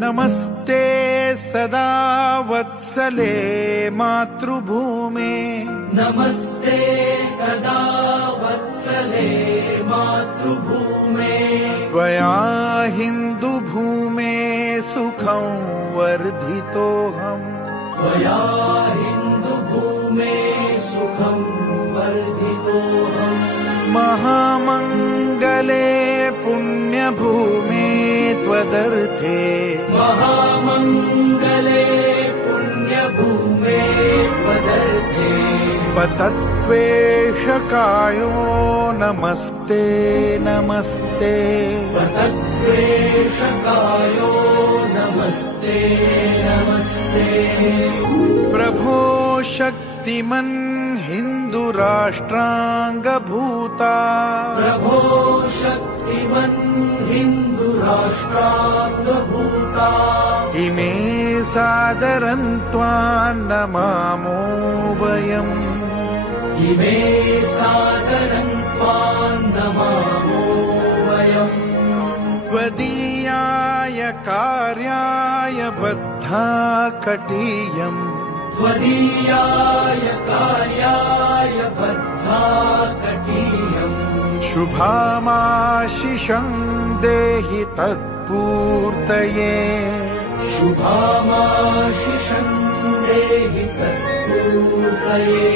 नमस्ते सदा वत्सले मातृभूमे नमस्ते सदा वत्सले मातृभूमे त्वया हिन्दुभूमे सुखं वर्धितोऽहम् त्वया हिन्दुभूमे सुखं वर्धितोऽहम् महामङ्गले पुण्यभूमे त्वदर्थे महामङ्गले पुण्यभूमे त्वदर्थे पतत्वेषकायो नमस्ते नमस्ते पतत्वेषकायो नमस्ते नमस्ते प्रभो शक्तिमन् हिन्दुराष्ट्राङ्गभूता प्रभो शक्तिमन् हिन्दुराष्ट्राङ्गभूता इमे सादरं त्वां नमामो वयम् इमे सादरं त्वां नमामो वयम् त्वदीयाय कार्याय बद्धा कटीयम् त्वदीयाय कार्याय बद्धा कटीयम् शुभामाशिषं देहि तत्पूर्तये शुभामाशिषं देहि तत्पूर्तये